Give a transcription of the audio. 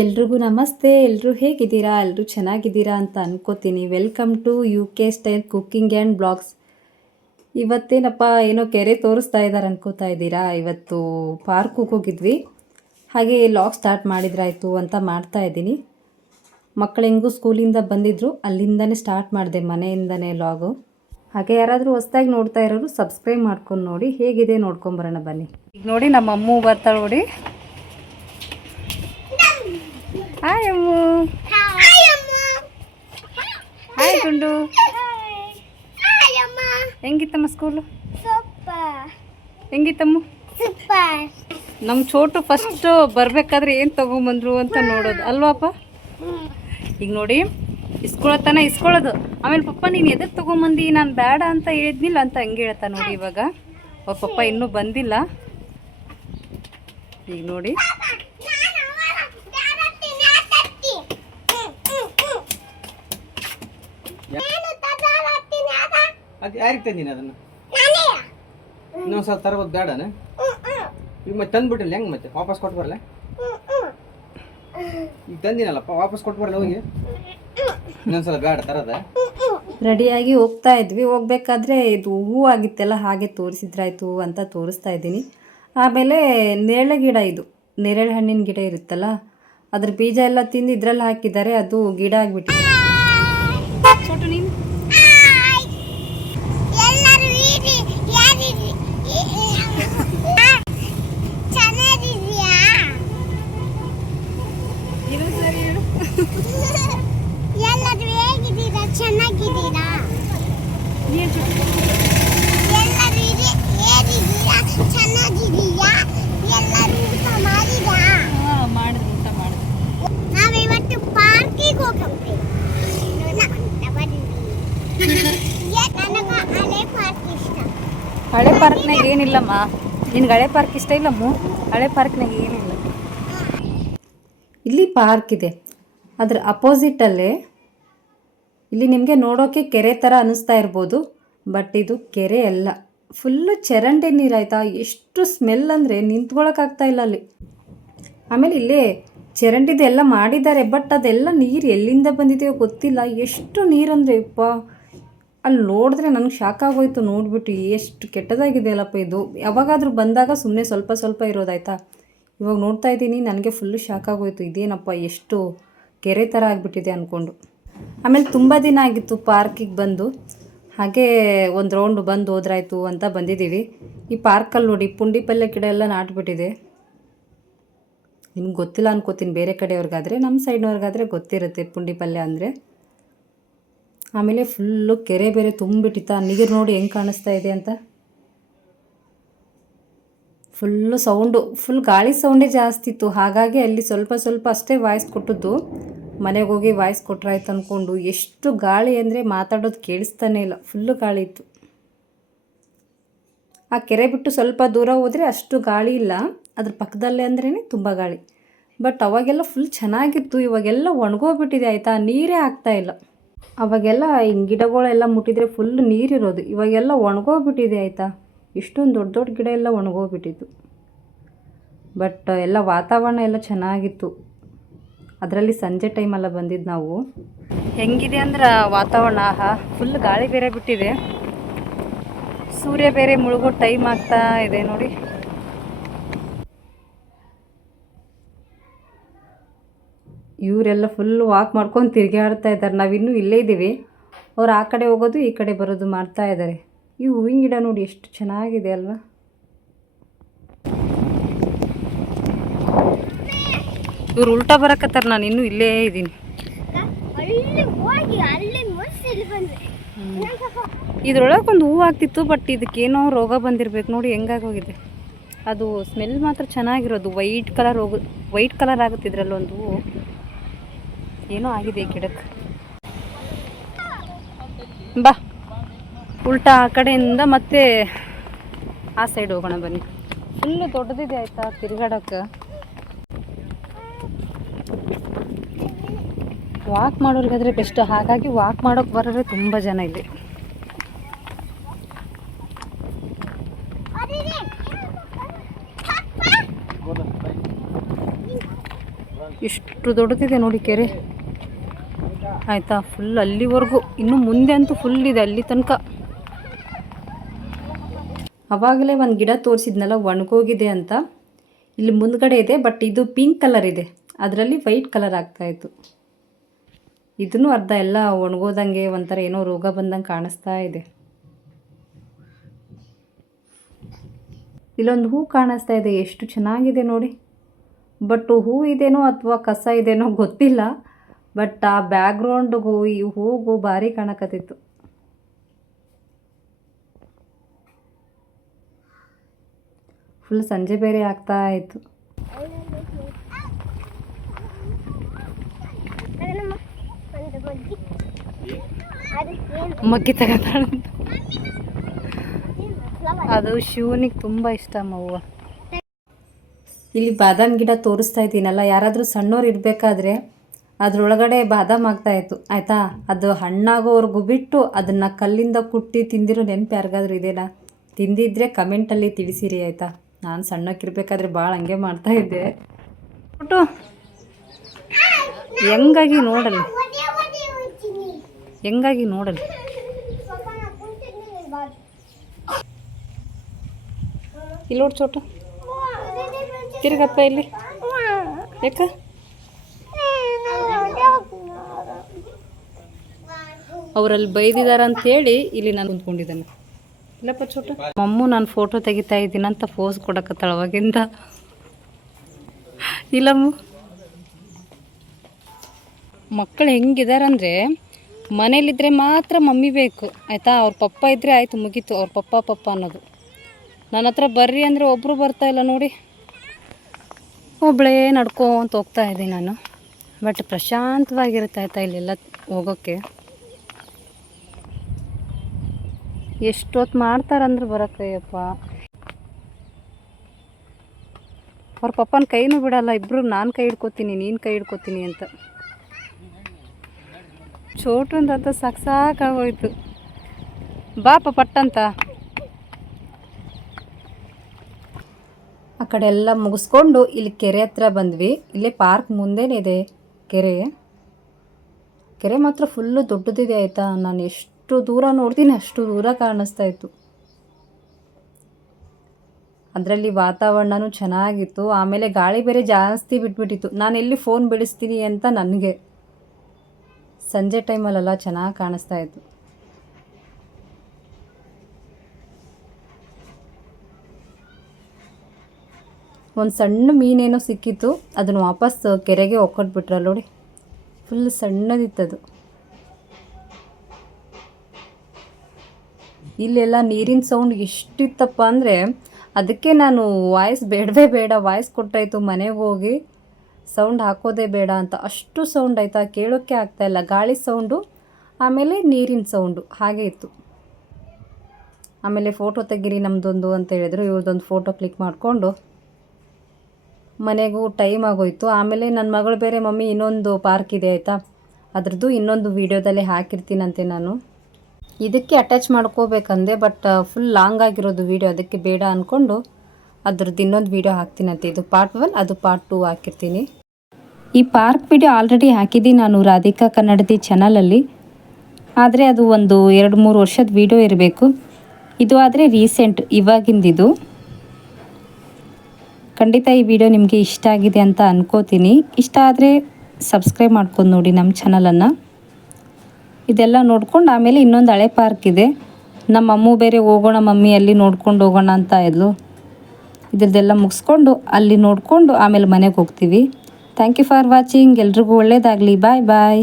ಎಲ್ರಿಗೂ ನಮಸ್ತೆ. ಎಲ್ಲರೂ ಹೇಗಿದ್ದೀರಾ? ಎಲ್ಲರೂ ಚೆನ್ನಾಗಿದ್ದೀರಾ ಅಂತ ಅನ್ಕೋತೀನಿ. Welcome to UK style cooking and blogs. ಇವತ್ತೇನಪ್ಪ ಏನೋ ಕೆರೆ ತೋರಿಸ್ತಾ ಇದ್ದಾರೆ ಅನ್ಕೋತಾ ಇದ್ದೀರಾ? ಇವತ್ತು ಪಾರ್ಕಿಗೆ ಹೋಗಿದ್ವಿ, ಹಾಗೆ ಲಾಗ್ ಸ್ಟಾರ್ಟ್ ಮಾಡಿದ್ರಾಯ್ತು ಅಂತ ಮಾಡ್ತಾ ಇದ್ದೀನಿ. ಮಕ್ಕಳು ಹೆಂಗೂ ಸ್ಕೂಲಿಂದ ಬಂದಿದ್ದರು, ಅಲ್ಲಿಂದನೇ ಸ್ಟಾರ್ಟ್ ಮಾಡಿದೆ, ಮನೆಯಿಂದನೇ ಲಾಗು. ಹಾಗೆ ಯಾರಾದರೂ ಹೊಸ್ದಾಗಿ ನೋಡ್ತಾ ಇರೋರು ಸಬ್ಸ್ಕ್ರೈಬ್ ಮಾಡ್ಕೊಂಡು ನೋಡಿ. ಹೇಗಿದೆ ನೋಡ್ಕೊಂಬರೋಣ ಬನ್ನಿ. ಈಗ ನೋಡಿ ನಮ್ಮ ಅಮ್ಮು ಬರ್ತಾಳೆ ನೋಡಿ. ಹಾಯ್ ಅಮ್ಮು. ಹಾಯ್ ಗುಂಡು. ಹೆಂಗಿತ್ತಮ್ಮ ಸ್ಕೂಲು? ಹೆಂಗಿತ್ತಮ್ಮ? ನಮ್ಮ ಚೋಟು ಫಸ್ಟ್ ಬರಬೇಕಾದ್ರೆ ಏನು ತೊಗೊಂಬಂದ್ರು ಅಂತ ನೋಡೋದು ಅಲ್ವಾಪ್ಪ? ಈಗ ನೋಡಿ ಇಸ್ಕೊಳತ್ತಾನ ಇಸ್ಕೊಳ್ಳೋದು, ಆಮೇಲೆ ಪಪ್ಪ ನೀನು ಎದಕ್ಕೆ ತೊಗೊಂಬಂದು ನಾನು ಬೇಡ ಅಂತ ಹೇಳಿದ್ನಿಲ್ಲ ಅಂತ ಹಂಗೆ ಹೇಳ್ತಾ ನೋಡಿ. ಇವಾಗ ಅವ್ರ ಪಪ್ಪ ಇನ್ನೂ ಬಂದಿಲ್ಲ. ಈಗ ನೋಡಿ ಅದು ಯಾರಿಗೆ ತಂದಿನಿ ಅದನ್ನು ಇನ್ನೊಂದು ಸ್ವಲ್ಪ ತರಬೋದು ಬೇಡನ? ಈಗ ಮತ್ತೆ ತಂದುಬಿಟ್ಟಿಲ್ಲ, ಹೆಂಗೆ ಮತ್ತೆ ವಾಪಸ್ ಕೊಟ್ಟು ಬರಲ್ಲ? ಈಗ ತಂದಿನಲ್ಲಪ್ಪ, ವಾಪಸ್ ಕೊಟ್ಟು ಬರಲ್ಲ ಹೋಗಿ. ಇನ್ನೊಂದ್ಸಲ ಬೇಡ ತರದ. ರೆಡಿಯಾಗಿ ಹೋಗ್ತಾ ಇದ್ವಿ. ಹೋಗ್ಬೇಕಾದ್ರೆ ಇದು ಹೂವು ಆಗಿತ್ತೆಲ್ಲ ಹಾಗೆ ತೋರಿಸಿದ್ರಾಯ್ತು ಅಂತ ತೋರಿಸ್ತಾ ಇದ್ದೀನಿ. ಆಮೇಲೆ ನೇರಳೆ ಗಿಡ, ಇದು ನೇರಳೆ ಹಣ್ಣಿನ ಗಿಡ ಇರುತ್ತಲ್ಲ, ಅದ್ರ ಬೀಜ ಎಲ್ಲ ತಿಂದು ಇದ್ರಲ್ಲಿ ಹಾಕಿದ್ದಾರೆ, ಅದು ಗಿಡ ಆಗಿಬಿಟ್ಟಿದೆ. ಚೋಟು ನೀನು ಚೆನ್ನಾಗಿದ್ದೀರಾ? ಚೆನ್ನಾಗಿದ್ದೀಯಾ? ಎಲ್ಲರೂ ಊಟ ಮಾಡಿದಾ? ಮಾಡಿದ್ರು, ಊಟ ಮಾಡಿದ್ರು. ನಾವಿವತ್ತು ಪಾರ್ಕಿಗೆ ಹೋಗ್ತೀವಿ. ನನಗೆ ಹಳೆ ಪಾರ್ಕ್ ಇಷ್ಟ. ಹಳೆ ಪಾರ್ಕ್ನಾಗ ಏನಿಲ್ಲಮ್ಮ, ನಿನ್ಗೆ ಹಳೆ ಪಾರ್ಕ್ ಇಷ್ಟ ಇಲ್ಲಮ್ಮ? ಹಳೆ ಪಾರ್ಕ್ನಾಗ ಏನಿಲ್ಲ. ಇಲ್ಲಿ ಪಾರ್ಕ್ ಇದೆ, ಅದ್ರ ಅಪೋಸಿಟಲ್ಲೇ ಇಲ್ಲಿ ನಿಮಗೆ ನೋಡೋಕ್ಕೆ ಕೆರೆ ಥರ ಅನ್ನಿಸ್ತಾ ಇರ್ಬೋದು, ಬಟ್ ಇದು ಕೆರೆ ಅಲ್ಲ, ಫುಲ್ಲು ಚರಂಡಿ ನೀರಾಯ್ತಾ. ಎಷ್ಟು ಸ್ಮೆಲ್ ಅಂದರೆ ನಿಂತ್ಕೊಳ್ಳೋಕ್ಕಾಗ್ತಾ ಇಲ್ಲ ಅಲ್ಲಿ. ಆಮೇಲೆ ಇಲ್ಲೇ ಚರಂಡಿದೆಲ್ಲ ಮಾಡಿದ್ದಾರೆ, ಬಟ್ ಅದೆಲ್ಲ ನೀರು ಎಲ್ಲಿಂದ ಬಂದಿದೆಯೋ ಗೊತ್ತಿಲ್ಲ. ಎಷ್ಟು ನೀರಂದರೆ ಯಪ್ಪ, ಅಲ್ಲಿ ನೋಡಿದ್ರೆ ನನಗೆ ಶಾಕ್ ಆಗೋಯ್ತು ನೋಡಿಬಿಟ್ಟು. ಎಷ್ಟು ಕೆಟ್ಟದಾಗಿದೆ ಅಲ್ಲಪ್ಪ ಇದು. ಯಾವಾಗಾದರೂ ಬಂದಾಗ ಸುಮ್ಮನೆ ಸ್ವಲ್ಪ ಸ್ವಲ್ಪ ಇರೋದಾಯ್ತಾ, ಇವಾಗ ನೋಡ್ತಾ ಇದ್ದೀನಿ ನನಗೆ ಫುಲ್ಲು ಶಾಕ್ ಆಗೋಯ್ತು. ಇದೇನಪ್ಪ ಎಷ್ಟು ಕೆರೆ ಥರ ಆಗಿಬಿಟ್ಟಿದೆ ಅಂದ್ಕೊಂಡು. ಆಮೇಲೆ ತುಂಬ ದಿನ ಆಗಿತ್ತು ಪಾರ್ಕಿಗೆ ಬಂದು, ಹಾಗೆ ಒಂದು ರೌಂಡ್ ಬಂದು ಹೋದ್ರಾಯ್ತು ಅಂತ ಬಂದಿದ್ದೀವಿ. ಈ ಪಾರ್ಕಲ್ಲಿ ನೋಡಿ ಪುಂಡಿ ಪಲ್ಯ ಗಿಡ ಎಲ್ಲ ನಾಟ್ಬಿಟ್ಟಿದೆ. ನಿಮ್ಗೆ ಗೊತ್ತಿಲ್ಲ ಅನ್ಕೋತೀನಿ ಬೇರೆ ಕಡೆಯವ್ರಿಗಾದರೆ, ನಮ್ಮ ಸೈಡ್ನವ್ರಿಗಾದರೆ ಗೊತ್ತಿರುತ್ತೆ ಪುಂಡಿ ಪಲ್ಯ ಅಂದರೆ. ಆಮೇಲೆ ಫುಲ್ಲು ಕೆರೆ ಬೇರೆ ತುಂಬಿಟ್ಟಿತ್ತ, ನೀರು ನೋಡಿ ಹೆಂಗೆ ಕಾಣಿಸ್ತಾ ಇದೆ ಅಂತ. ಫುಲ್ಲು ಸೌಂಡು, ಫುಲ್ ಗಾಳಿ ಸೌಂಡೇ ಜಾಸ್ತಿ ಇತ್ತು. ಹಾಗಾಗಿ ಅಲ್ಲಿ ಸ್ವಲ್ಪ ಸ್ವಲ್ಪ ಅಷ್ಟೇ ವಾಯ್ಸ್ ಕೊಟ್ಟದ್ದು. ಮನೆಗೆ ಹೋಗಿ ವಾಯ್ಸ್ ಕೊಟ್ರಾಯ್ತು ಅಂದ್ಕೊಂಡು. ಎಷ್ಟು ಗಾಳಿ ಅಂದರೆ ಮಾತಾಡೋದು ಕೇಳಿಸ್ತಾನೆ ಇಲ್ಲ, ಫುಲ್ಲು ಗಾಳಿ ಇತ್ತು. ಆ ಕೆರೆ ಬಿಟ್ಟು ಸ್ವಲ್ಪ ದೂರ ಹೋದರೆ ಅಷ್ಟು ಗಾಳಿ ಇಲ್ಲ, ಅದ್ರ ಪಕ್ಕದಲ್ಲೇ ಅಂದ್ರೇ ತುಂಬ ಗಾಳಿ. ಬಟ್ ಅವಾಗೆಲ್ಲ ಫುಲ್ ಚೆನ್ನಾಗಿತ್ತು. ಇವಾಗೆಲ್ಲ ಒಣಗೋಗ್ಬಿಟ್ಟಿದೆ ಆಯಿತಾ, ನೀರೇ ಆಗ್ತಾಯಿಲ್ಲ. ಅವಾಗೆಲ್ಲ ಹಿಂಗೆ ಗಿಡಗಳೆಲ್ಲ ಮುಟ್ಟಿದರೆ ಫುಲ್ ನೀರಿರೋದು, ಇವಾಗೆಲ್ಲ ಒಣಗೋಗ್ಬಿಟ್ಟಿದೆ ಆಯಿತಾ. ಇಷ್ಟೊಂದು ದೊಡ್ಡ ದೊಡ್ಡ ಗಿಡ ಎಲ್ಲ ಒಣಗೋಗ್ಬಿಟ್ಟಿತ್ತು. ಬಟ್ ಎಲ್ಲ ವಾತಾವರಣ ಎಲ್ಲ ಚೆನ್ನಾಗಿತ್ತು. ಅದರಲ್ಲಿ ಸಂಜೆ ಟೈಮೆಲ್ಲ ಬಂದಿದ್ದು ನಾವು. ಹೆಂಗಿದೆ ಅಂದ್ರೆ ವಾತಾವರಣ, ಫುಲ್ ಗಾಳಿ ಬೇರೆ ಬಿಟ್ಟಿದೆ, ಸೂರ್ಯ ಬೇರೆ ಮುಳುಗೋ ಟೈಮ್ ಆಗ್ತಾ ಇದೆ ನೋಡಿ. ಇವರೆಲ್ಲ ಫುಲ್ ವಾಕ್ ಮಾಡ್ಕೊಂಡು ತಿರುಗಾಡ್ತಾ ಇದ್ದಾರೆ. ನಾವಿನ್ನೂ ಇಲ್ಲೇ ಇದ್ದೀವಿ, ಅವ್ರು ಆ ಕಡೆ ಹೋಗೋದು ಈ ಕಡೆ ಬರೋದು ಮಾಡ್ತಾ ಇದ್ದಾರೆ. ಈ ಹೂವಿನ ಗಿಡ ನೋಡಿ ಎಷ್ಟು ಚೆನ್ನಾಗಿದೆ ಅಲ್ವಾ. ಇವ್ರು ಉಲ್ಟಾ ಬರಕತ್ತಾರ, ನಾನು ಇನ್ನೂ ಇಲ್ಲೇ ಇದ್ದೀನಿ. ಇದ್ರೊಳಗೆ ಒಂದು ಹೂವು ಆಗ್ತಿತ್ತು, ಬಟ್ ಇದಕ್ಕೇನೋ ರೋಗ ಬಂದಿರಬೇಕು ನೋಡಿ, ಹೆಂಗಾಗೋಗಿದೆ. ಅದು ಸ್ಮೆಲ್ ಮಾತ್ರ ಚೆನ್ನಾಗಿರೋದು, ವೈಟ್ ಕಲರ್ ಆಗುತ್ತೆ ಇದ್ರಲ್ಲಿ. ಒಂದು ಹೂವು ಏನೋ ಆಗಿದೆ ಈ ಗಿಡಕ್ಕೆ. ಬಾ ಉಲ್ಟಾ ಆ ಕಡೆಯಿಂದ ಮತ್ತೆ ಆ ಸೈಡ್ ಹೋಗೋಣ ಬನ್ನಿ. ಫುಲ್ಲು ದೊಡ್ಡದಿದೆ ಆಯಿತಾ ತಿರುಗಾಡೋಕ್ಕೆ. ವಾಕ್ ಮಾಡೋರಿಗಾದರೆ ಬೆಸ್ಟ್, ಹಾಗಾಗಿ ವಾಕ್ ಮಾಡೋಕ್ಕೆ ಬರೋರೆ ತುಂಬ ಜನ ಇಲ್ಲಿ. ಎಷ್ಟು ದೊಡ್ಡದಿದೆ ನೋಡಿ ಕೆರೆ ಆಯಿತಾ. ಫುಲ್ ಅಲ್ಲಿವರೆಗೂ, ಇನ್ನು ಮುಂದೆ ಅಂತೂ ಫುಲ್ ಇದೆ ಅಲ್ಲಿ ತನಕ. ಆವಾಗಲೇ ಒಂದು ಗಿಡ ತೋರಿಸಿದ್ನಲ್ಲ ಒಣಗೋಗಿದೆ ಅಂತ, ಇಲ್ಲಿ ಮುಂದ್ಗಡೆ ಇದೆ. ಬಟ್ ಇದು ಪಿಂಕ್ ಕಲರ್ ಇದೆ, ಅದರಲ್ಲಿ ವೈಟ್ ಕಲರ್ ಆಗ್ತಾಯಿತ್ತು. ಇದನ್ನು ಅರ್ಧ ಎಲ್ಲ ಒಣಗೋದಂಗೆ ಒಂಥರ ಏನೋ ರೋಗ ಬಂದಂಗೆ ಕಾಣಿಸ್ತಾ ಇದೆ. ಇಲ್ಲೊಂದು ಹೂ ಕಾಣಿಸ್ತಾ ಇದೆ, ಎಷ್ಟು ಚೆನ್ನಾಗಿದೆ ನೋಡಿ. ಬಟ್ ಹೂ ಇದೇನೋ ಅಥವಾ ಕಸ ಇದೇನೋ ಗೊತ್ತಿಲ್ಲ. ಬಟ್ ಆ ಬ್ಯಾಕ್ಗ್ರೌಂಡ್ಗೂ ಈ ಹೂಗೂ ಭಾರಿ ಕಾಣಕತ್ತಿತ್ತು. ಫುಲ್ ಸಂಜೆ ಬೇರೆ ಆಗ್ತಾ ಇತ್ತು. ಮಗ್ಗಿ ತಗೋತಾಳ. ಅದು ಶಿವನಿಗೆ ತುಂಬ ಇಷ್ಟ ಹೂವು. ಇಲ್ಲಿ ಬಾದಾಮ್ ಗಿಡ ತೋರಿಸ್ತಾ ಇದ್ದೀನಲ್ಲ, ಯಾರಾದರೂ ಸಣ್ಣವ್ರು ಇರಬೇಕಾದ್ರೆ ಅದರೊಳಗಡೆ ಬಾದಾಮ್ ಆಗ್ತಾಯಿತ್ತು ಆಯಿತಾ. ಅದು ಹಣ್ಣಾಗೋವರೆಗೂ ಬಿಟ್ಟು ಅದನ್ನು ಕಲ್ಲಿಂದ ಕುಟ್ಟಿ ತಿಂದಿರೋ ನೆನಪು ಯಾರಿಗಾದ್ರೂ ಇದೆಯಲ್ಲ? ತಿಂದಿದ್ರೆ ಕಮೆಂಟಲ್ಲಿ ತಿಳಿಸಿರಿ ಆಯಿತಾ. ನಾನು ಸಣ್ಣಕ್ಕಿರ್ಬೇಕಾದ್ರೆ ಭಾಳ ಹಂಗೆ ಮಾಡ್ತಾಯಿದ್ದೆ. ಫೋಟೋ ಹೆಂಗಾಗಿ ನೋಡಲಿ, ಹೆಂಗಾಗಿ ನೋಡಲಿ. ಇಲ್ಲಿ ನೋಡಿ ಚೋಟು, ತಿರುಗಪ್ಪ ಇಲ್ಲಿ. ಯಾಕ ಅವರಲ್ಲಿ ಬೈದಿದಾರ ಅಂಥೇಳಿ ಇಲ್ಲಿ ನಾನು ಕುಂತ್ಕೊಂಡಿದ್ದಾನೆ. ಇಲ್ಲಪ್ಪ ಚೋಟು, ಮಮ್ಮು ನಾನು ಫೋಟೋ ತೆಗಿತಾ ಇದ್ದೀನಂತ ಪೋಸ್ ಕೊಡಕತ್ತಾಳ ಅವಾಗಿಂದ. ಇಲ್ಲಮ್ಮ, ಮಕ್ಕಳು ಹೆಂಗಿದಾರಂದರೆ ಮನೇಲಿದ್ದರೆ ಮಾತ್ರ ಮಮ್ಮಿ ಬೇಕು ಆಯಿತಾ. ಅವ್ರ ಪಪ್ಪ ಇದ್ದರೆ ಆಯಿತು, ಮುಗೀತು ಅವ್ರ ಪಪ್ಪ ಅನ್ನೋದು. ನನ್ನ ಹತ್ರ ಬರ್ರಿ ಅಂದರೆ ಒಬ್ಬರು ಬರ್ತಾಯಿಲ್ಲ ನೋಡಿ. ಒಬ್ಬಳೇ ನಡ್ಕೊಂತ ಹೋಗ್ತಾ ಇದ್ದೀನಿ ನಾನು. ಬಟ್ ಪ್ರಶಾಂತವಾಗಿರುತ್ತೆ ಆಯಿತಾ ಇಲ್ಲೆಲ್ಲ ಹೋಗೋಕ್ಕೆ. ಎಷ್ಟೊತ್ತು ಮಾಡ್ತಾರಂದ್ರೆ ಬರೋಕ್ಕಯ್ಯಪ್ಪ. ಅವ್ರ ಪಪ್ಪನ ಕೈನೂ ಬಿಡಲ್ಲ, ಇಬ್ಬರು ನಾನು ಕೈ ಹಿಡ್ಕೊತೀನಿ ನೀನು ಕೈ ಹಿಡ್ಕೊತೀನಿ ಅಂತ. ಚೋಟುಂದಂತ ಸಾಕಾಗೋಯ್ತು. ಬಾಪ ಪಟ್ಟಂತ. ಆ ಕಡೆ ಎಲ್ಲ ಮುಗಿಸ್ಕೊಂಡು ಇಲ್ಲಿ ಕೆರೆ ಹತ್ರ ಬಂದ್ವಿ. ಇಲ್ಲೇ ಪಾರ್ಕ್ ಮುಂದೆನೇ ಇದೆ ಕೆರೆ. ಕೆರೆ ಮಾತ್ರ ಫುಲ್ಲು ದೊಡ್ಡದಿದೆ ಆಯಿತಾ. ನಾನು ಎಷ್ಟು ದೂರ ನೋಡ್ತೀನಿ ಅಷ್ಟು ದೂರ ಕಾಣಿಸ್ತಾ ಇತ್ತು. ಅದರಲ್ಲಿ ವಾತಾವರಣನೂ ಚೆನ್ನಾಗಿತ್ತು. ಆಮೇಲೆ ಗಾಳಿ ಬೇರೆ ಜಾಸ್ತಿ ಬಿಟ್ಬಿಟ್ಟಿತ್ತು. ನಾನು ಎಲ್ಲಿ ಫೋನ್ ಬಿಡಿಸ್ತೀನಿ ಅಂತ ನನಗೆ ಸಂಜೆ ಟೈಮಲ್ಲೆಲ್ಲ ಚೆನ್ನಾಗಿ ಕಾಣಿಸ್ತಾ ಇತ್ತು. ಒಂದು ಸಣ್ಣ ಮೀನೇನೋ ಸಿಕ್ಕಿತ್ತು, ಅದನ್ನು ವಾಪಸ್ ಕೆರೆಗೆ ಒಕ್ಕೊಟ್ಬಿಟ್ರಲ್ಲ ನೋಡಿ. ಫುಲ್ ಸಣ್ಣದಿತ್ತದು. ಇಲ್ಲೆಲ್ಲ ನೀರಿನ ಸೌಂಡ್ ಎಷ್ಟಿತ್ತಪ್ಪ ಅಂದರೆ ಅದಕ್ಕೆ ನಾನು ವಾಯ್ಸ್ ಬೇಡ ವಾಯ್ಸ್ ಕೊಟ್ಟಾಯಿತು ಮನೆಗೆ ಹೋಗಿ ಸೌಂಡ್ ಹಾಕೋದೇ ಬೇಡ ಅಂತ. ಅಷ್ಟು ಸೌಂಡ್ ಆಯಿತಾ, ಕೇಳೋಕ್ಕೆ ಆಗ್ತಾಯಿಲ್ಲ. ಗಾಳಿ ಸೌಂಡು ಆಮೇಲೆ ನೀರಿನ ಸೌಂಡು ಹಾಗೆ ಇತ್ತು. ಆಮೇಲೆ ಫೋಟೋ ತೆಗೀರಿ ನಮ್ಮದೊಂದು ಅಂತ ಹೇಳಿದ್ರು. ಇವ್ರದ್ದೊಂದು ಫೋಟೋ ಕ್ಲಿಕ್ ಮಾಡಿಕೊಂಡು ಮನೆಗೂ ಟೈಮ್ ಆಗೋಯ್ತು. ಆಮೇಲೆ ನನ್ನ ಮಗಳು ಬೇರೆ ಮಮ್ಮಿ ಇನ್ನೊಂದು ಪಾರ್ಕ್ ಇದೆ ಆಯಿತಾ, ಅದ್ರದ್ದು ಇನ್ನೊಂದು ವೀಡಿಯೋದಲ್ಲೇ ಹಾಕಿರ್ತೀನಂತೆ ನಾನು. ಇದಕ್ಕೆ ಅಟ್ಯಾಚ್ ಮಾಡ್ಕೋಬೇಕಂದೆ, ಬಟ್ ಫುಲ್ ಲಾಂಗ್ ಆಗಿರೋದು ವೀಡಿಯೋ, ಅದಕ್ಕೆ ಬೇಡ ಅಂದ್ಕೊಂಡು ಅದ್ರದ್ದು ಇನ್ನೊಂದು ವೀಡಿಯೋ ಹಾಕ್ತೀನಂತೆ. ಇದು ಪಾರ್ಟ್ 1, ಅದು ಪಾರ್ಟ್ 2 ಹಾಕಿರ್ತೀನಿ. ಈ ಪಾರ್ಕ್ ವಿಡಿಯೋ ಆಲ್ರೆಡಿ ಹಾಕಿದ್ದೀನಿ ನಾನು ರಾಧಿಕಾ ಕನ್ನಡತಿ ಚಾನಲಲ್ಲಿ. ಆದರೆ ಅದು ಒಂದು 2-3 ವರ್ಷದ ವೀಡಿಯೋ ಇರಬೇಕು. ಇದು ಆದರೆ ರೀಸೆಂಟ್, ಇವಾಗಿಂದಿದು. ಖಂಡಿತ ಈ ವಿಡಿಯೋ ನಿಮಗೆ ಇಷ್ಟ ಆಗಿದೆ ಅಂತ ಅನ್ಕೋತೀನಿ. ಇಷ್ಟ ಆದರೆ ಸಬ್ಸ್ಕ್ರೈಬ್ ಮಾಡ್ಕೊಂಡು ನೋಡಿ ನಮ್ಮ ಚಾನಲನ್ನು. ಇದೆಲ್ಲ ನೋಡ್ಕೊಂಡು ಆಮೇಲೆ ಇನ್ನೊಂದು ಹಳೆ ಪಾರ್ಕ್ ಇದೆ. ನಮ್ಮ ಅಮ್ಮು ಬೇರೆ ಹೋಗೋಣ ಮಮ್ಮಿ ಅಲ್ಲಿ ನೋಡ್ಕೊಂಡು ಹೋಗೋಣ ಅಂತ ಇದ್ಲು. ಇದ್ರದ್ದೆಲ್ಲ ಮುಗಿಸ್ಕೊಂಡು ಅಲ್ಲಿ ನೋಡಿಕೊಂಡು ಆಮೇಲೆ ಮನೆಗೆ ಹೋಗ್ತೀವಿ. Thank you for watching. ಎಲ್ರಿಗೂ ಒಳ್ಳೆಯದಾಗಲಿ. ಬಾಯ್ ಬಾಯ್.